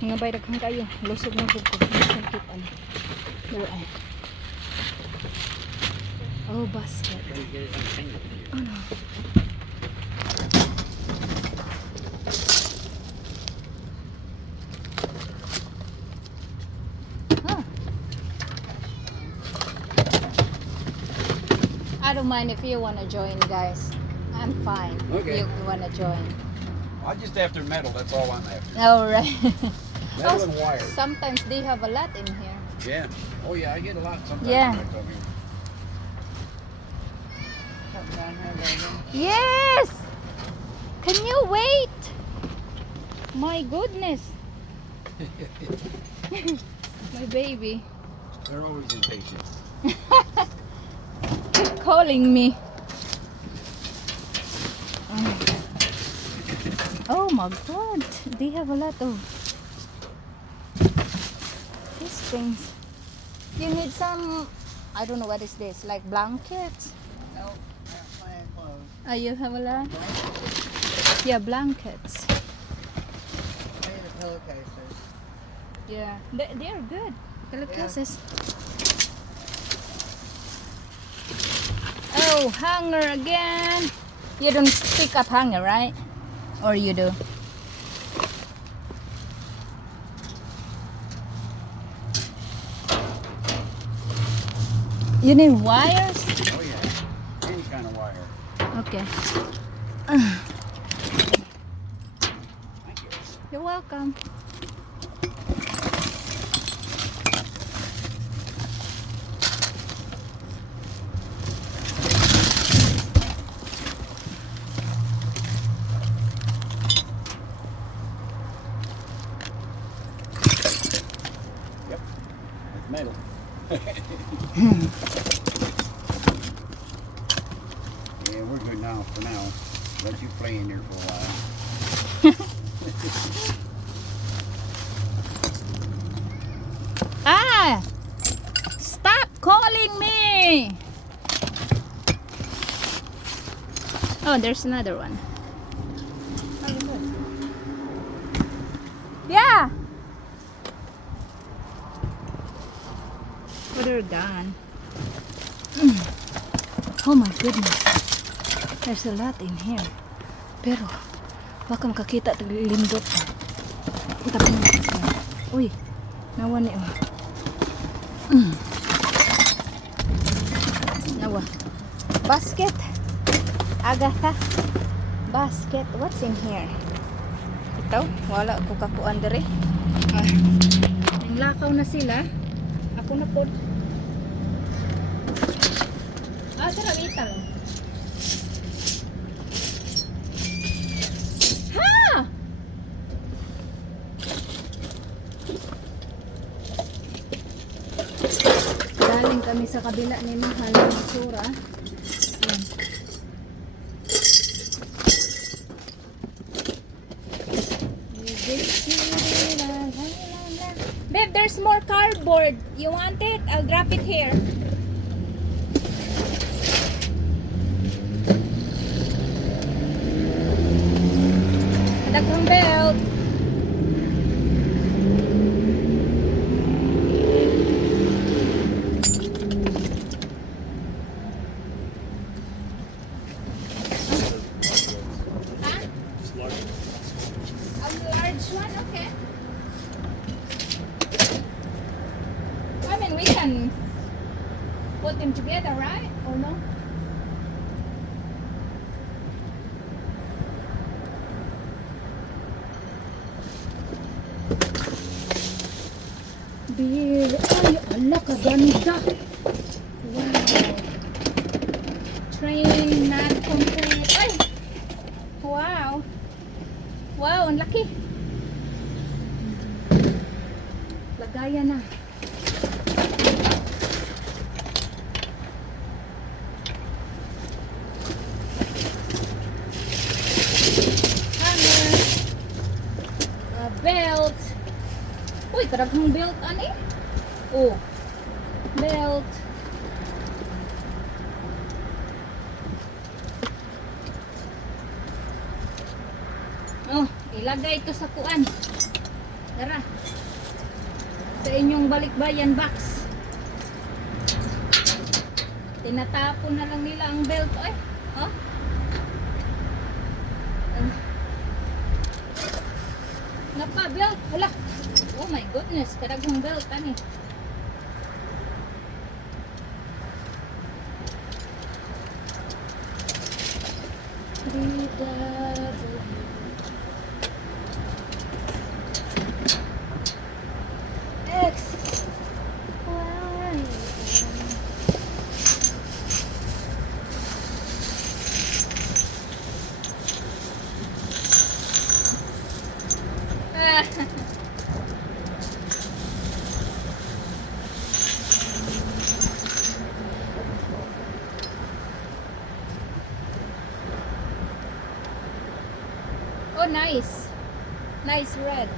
Nga bay daghang kayo. Lusog na gud ko. Sakit ano. There. Oh, basket. Oh, ano? Huh. I don't mind if you want to join, guys. I'm fine. Okay. You, you want to join. I just after metal. That's all I'm after. All right. Metal and wire. Sometimes they have a lot in here. Yeah. Oh yeah, I get a lot sometimes. Yeah. when I come here. Yes! Can you wait? My goodness. My baby. They're always impatient. Keep calling me. Oh. My god. They have a lot of these things. You need some I don't know what is this, like blankets? Oh, you have a lot? Yeah, blankets. Made of pillowcases. Yeah, they, they're good. Pillowcases. Oh, hanger again. You don't pick up hanger, right? Or you do? You need wires? Oh yeah. Any kind of wire. Okay. Thank you. You're welcome. Oh, there's another one. Yeah! But they're gone. Mm. Oh my goodness. There's a lot in here. Pero, baka makakita ito lindot. Naman siya. Uy, nawa ni oh. Mm. Nawa. Basket. Agatha. Basket. What's in here? Ito, wala ko kakuan dere. Ah. Lakaw na sila. Ako na po. Ah, tara, wait lang. Ha! Galing kami sa kabila ni Mahal ng Masura. Yan. Babe, there's more cardboard. You want it? I'll drop it here. Daghang belt. Huh? A large one? Okay. I mean, we can put them together, right? Or no? Beer. Ay, ala, kaganda. Wow. Train not complete. Ay! Wow. Wow, ang laki. Lagayan na. Hammer. Uh, belt. Uy, karaghang belt ani. Oh. Belt. Oh, ilagay ito sa kuan. Tara. Sa inyong balikbayan box. Tinatapon na lang nila ang belt. Ay, oh. Ah. Napa, belt. Hala. Oh my goodness. Karagang belt. Ani. X. Y. Ah. Oh, nice. Nice red.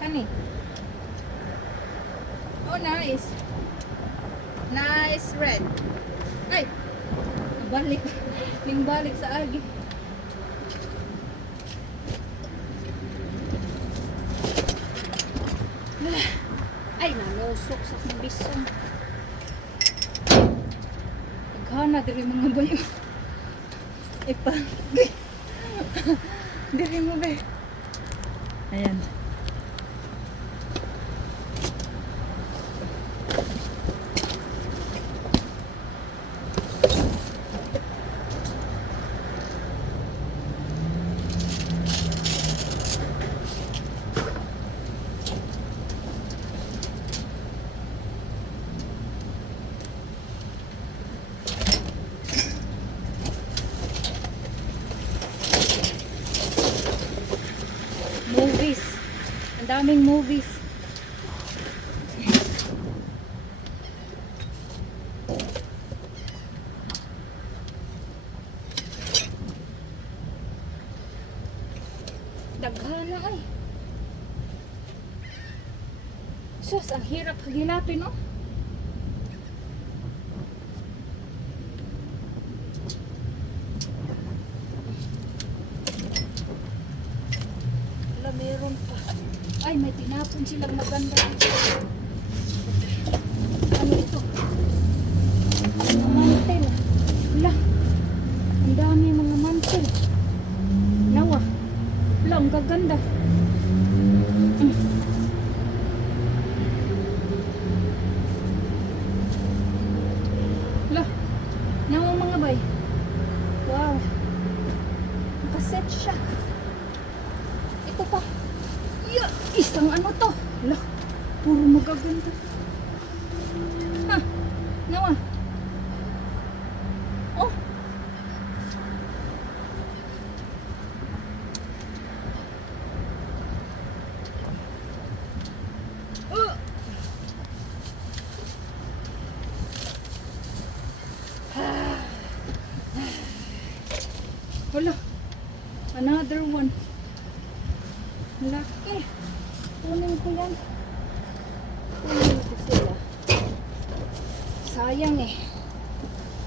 Honey. Oh, nice. Nice red. Ay! Balik. Ning balik sa agi. Ay, nalusok sa akong bisong. Naghana diri mga bayo. Ipa. diri mo be. Ayan. Movies. Ang daming movies. Daghana ay. Sus, ang hirap hagilapin, no? Wala, may tinapon silang maganda. Ano ito? Mga mantel. Wala. Ang dami mga mantel. Nawa. Wala, ang gaganda. Mm. Wala. Nawa mga bay. Wow. Nakaset siya. Ito pa. Ya, isang ano to? Lah, puro magaganda. Ha, nawa. Oh. Uh. Wala. Another one. Laki. Kunin ko yan. Kunin ko sila. Sayang eh.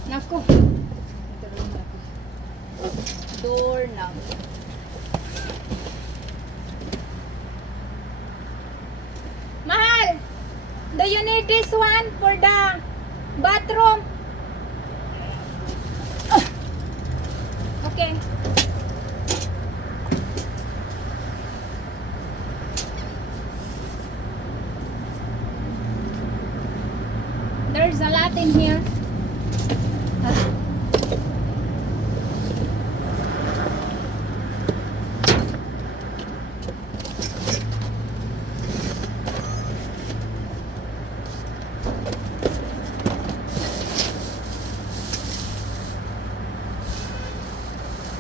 Nako. Ako. Doorknob. Mahal! Do you need this one for the bathroom? Ah. Okay. There's a lot in here. Ah.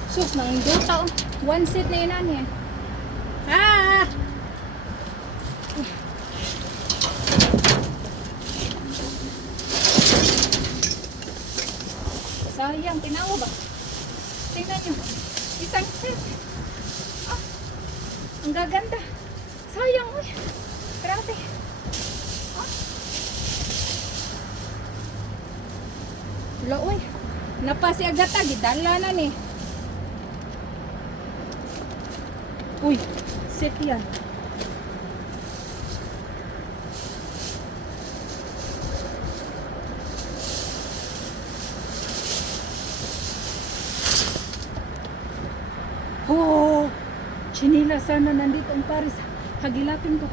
Sus, nang duta. oh. One seat na yun niya. Ah! Sayang, tinawa ba? Tingnan nyo. Isang set. Ah, ang gaganda. Sayang, uy. Grabe. Ah. Uy. Napasi agata, gidala na ni. Uy, Sit yan. Oh, chinila sana nandito ang Paris. Hagilatin ko.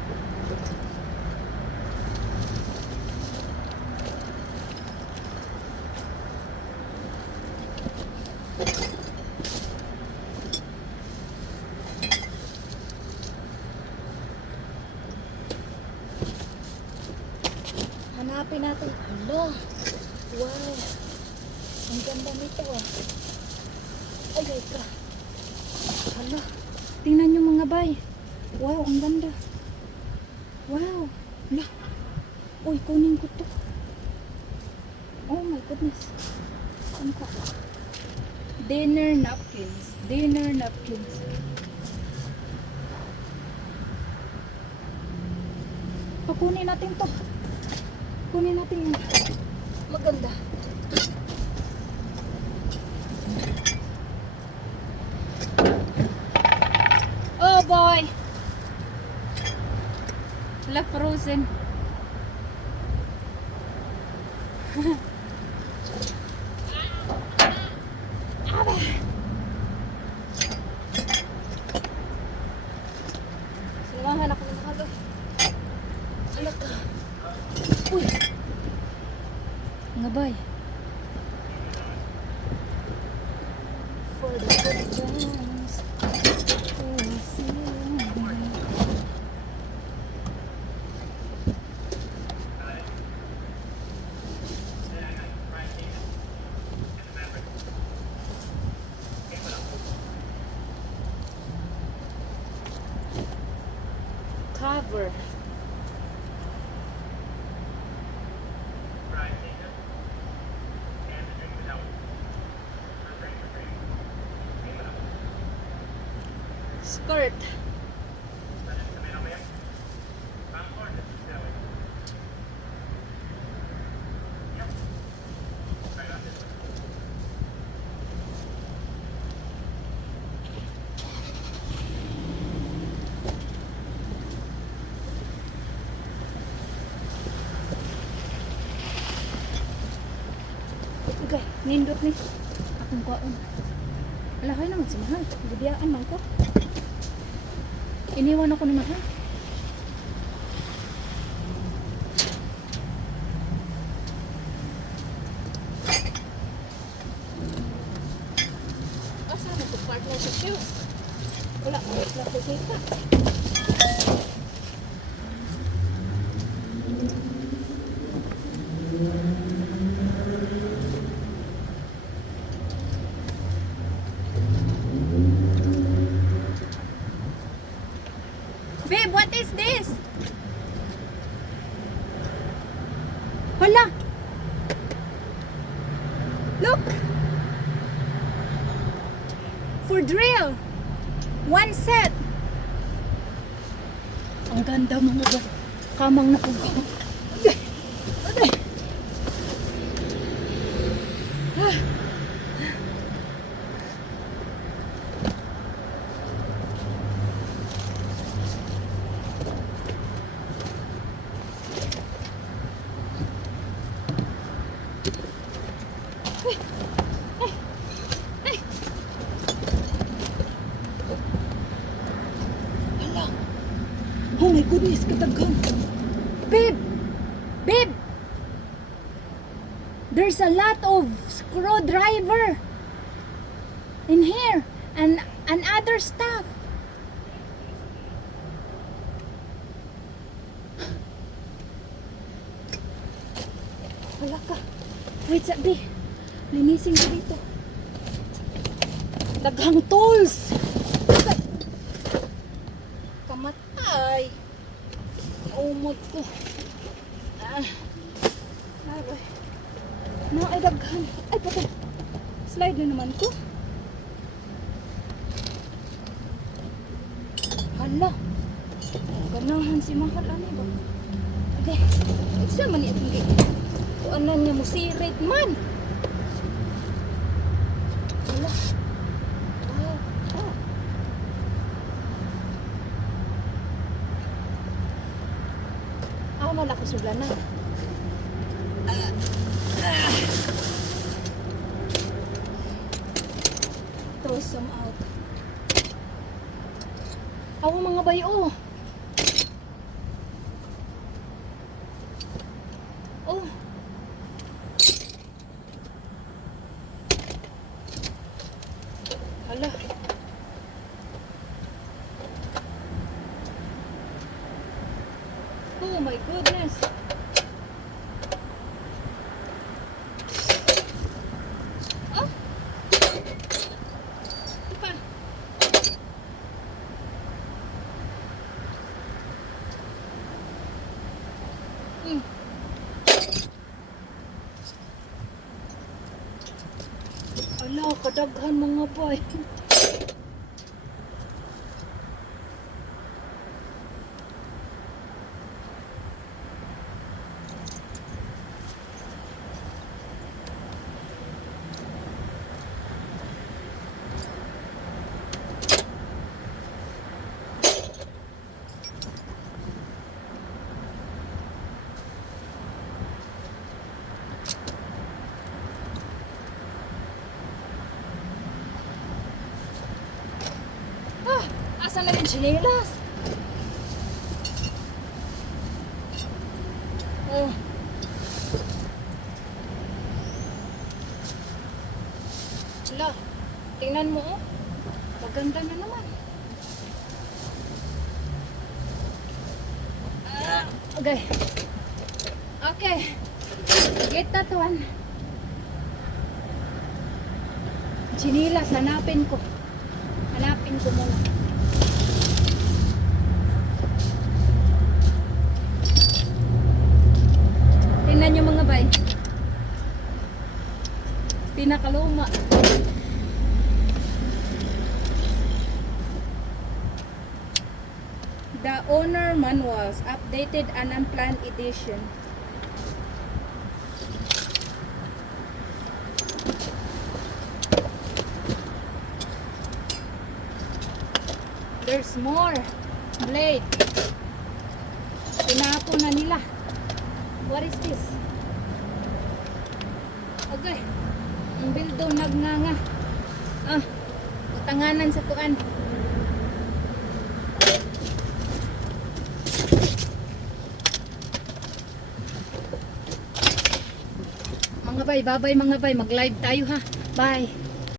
Hanapin natin. Hala. Wow. Ang ganda nito ah. Ay, ay ka. Hala. Tingnan nyo mga bay. Wow, ang ganda. Wow. Hala. Uy, kunin ko to. Oh my goodness. Ano ko? Dinner napkins. Dinner napkins. Pakunin natin to. Kunin natin yung maganda. Oh boy! La frozen. Aba! Sinamahan ako ng mahalo. Alat ka. Uy! Nga bay. For the good times. Oh, see. Cover. Skirt. Okay, nindot ni. Akong kuwaon. Alahay naman si Mahal. Gudiyaan man ko. Iniwan ako ni Mahal. Asa na ito partner sa? Wala, wala ko kita. Babe, what is this? Hala! Look! For drill! One set! Ang ganda mga? Kamang na pugo. Oh my goodness, kataghan. Babe! Babe! There's a lot of screwdriver in here and and other stuff. Wala ka. Wait, sabi. Linisin ko dito. Daghang tools. Umot ko. Ah. Ay, boy. Na ay daghan. Ay, patay. Slide na naman ko. Hala. Ganahan si Mahal. Ano ba? Okay. Isa man itong gay. Kuanan niya mo sirit man. Hala. Wow. Oh. Suglan na. Toss some out. Ako mga bayo. Oh. Hala. Oh my goodness. Oh. Ipa. Hmm. Ala, kadaghan mga boy. Ah, asa na rin chinelas? Oh. Hala, tingnan mo oh. Maganda na naman. Ah, okay. Okay. Get that one. Chinilas, hanapin ko. Hanapin ko muna. Tingnan nyo mga bay. Pinakaluma. The owner manuals, updated and unplanned edition. There's more. Blade. Tinapo na nila. What is this? Okay. Ang bildo nagnanga. Ah. Utanganan sa kuan. Mga bay, babay mga bay, mag-live tayo ha. Bye.